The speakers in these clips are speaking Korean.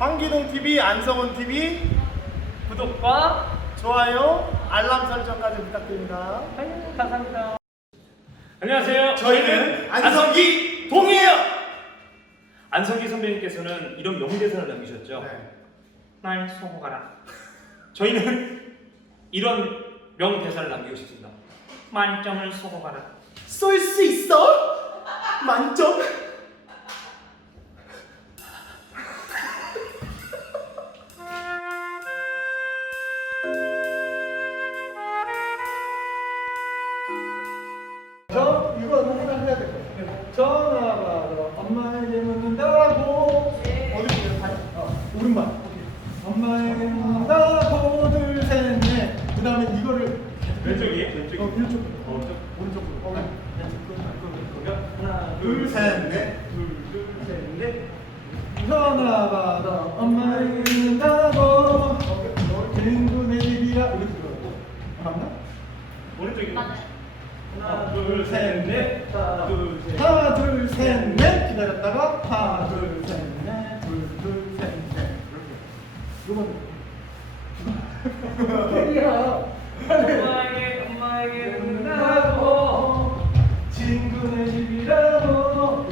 황기동 TV, 안성훈 TV 구독과 좋아요, 알람 설정까지 부탁드립니다. 아유, 감사합니다. 안녕하세요. 저희는 안성기 동이에요. 안성기 선배님께서는 이런 명대사를 남기셨죠. 네. 날 소고가라. 저희는 이런 명대사를 남기고 싶습니다. 만점을 소고가라. 쏠 수 있어? 저 이거 하나 해야 될 것 같아요. 전화가 엄마에게 묻는다고 어디 보세요? 어, 오른발. 엄마에게 묻는다고 둘 셋 넷 그 다음에 이거를 왼쪽이에요? 왼쪽이? 어, 왼쪽. 오른쪽? 오른쪽으로. 어, 네. 둘, 셋, 넷. 둘, 둘, 셋, 넷. 전화가 엄마에게 묻는다고 친구 내 집이라 이렇게 들어가고 맞나? 오른쪽이 맞아요. 하나, 둘, 셋, 넷. 하나, 둘, 셋. 하나 둘 셋 넷 기다렸다가 하나 둘 셋 넷 둘 둘 셋 넷 이렇게 이거는 야 엄마에게, 엄마에게 묻는다고. 친구네 집이라고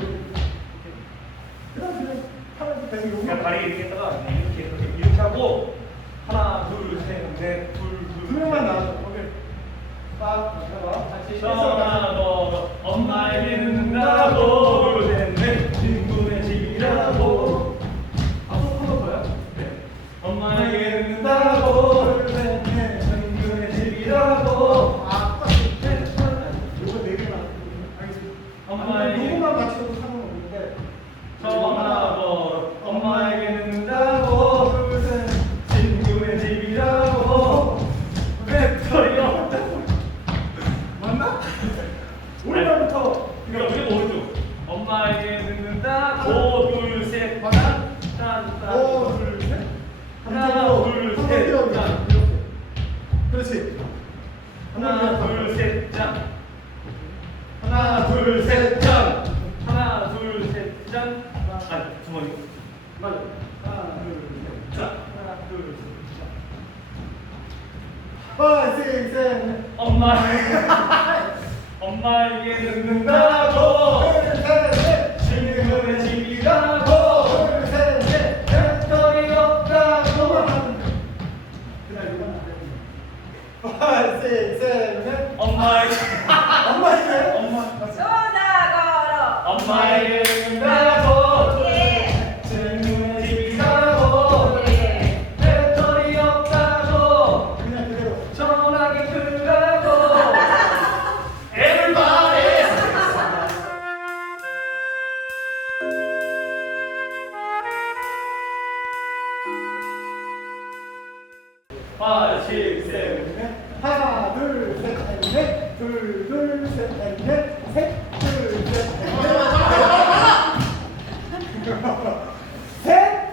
그다음 그냥 하나 계속 그냥 요거 다리 이렇게 했다가 이렇게 이렇게 이렇게 하고 하나, 둘, 셋, 넷, 둘, 둘. 두 명만 나와줘 오케이 딱 잡아 같이 아니, 두 번이. 맞아. 하나, 둘, 셋. 짠. 하나, 둘, 셋, 하나, 둘, 셋, 넷. 엄마에게, 엄마에게 묻는다고. 둘, 셋, 넷. 친구네 집이라고. 둘, 셋, 넷. 배터리 없다고. 하나, 둘, 셋, 넷. 엄마에게, 엄마? 엄마, 전화 걸어. 엄마에게 Five, six, seven. 넷. 하나, 둘, 셋, 넷. 둘, 둘, 셋, 넷. 셋, 둘, 셋, 넷. 셋.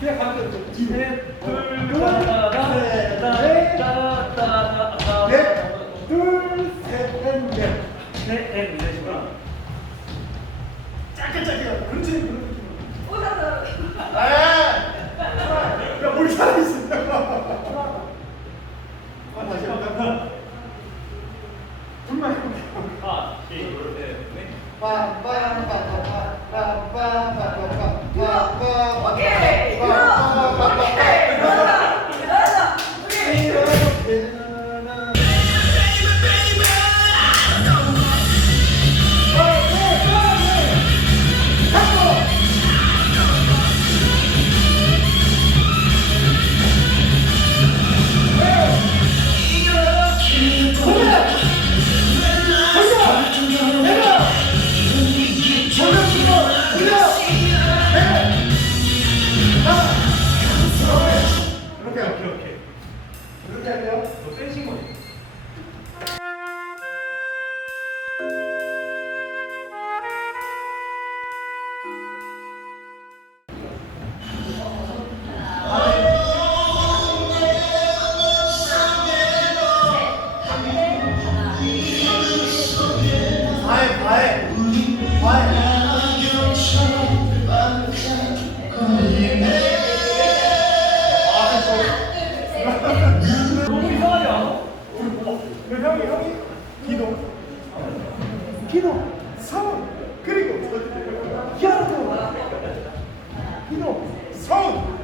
그냥 가면 돼. 셋, 둘, 둘, 따다다, 셋, 따다, 넷. 따다, 따다, 넷. 둘, 셋, 넷. 넷, 넷, 넷이구나. 짧게 짧게 가. 그렇지. 그렇지. 웃어서. 야, 뭘 살아있어. 아, 다시 한번. 둘만 해볼게요. 하나, 둘, 셋, 넷. 오케이. 기도, 서운, 그리고 여러분 기도, 서운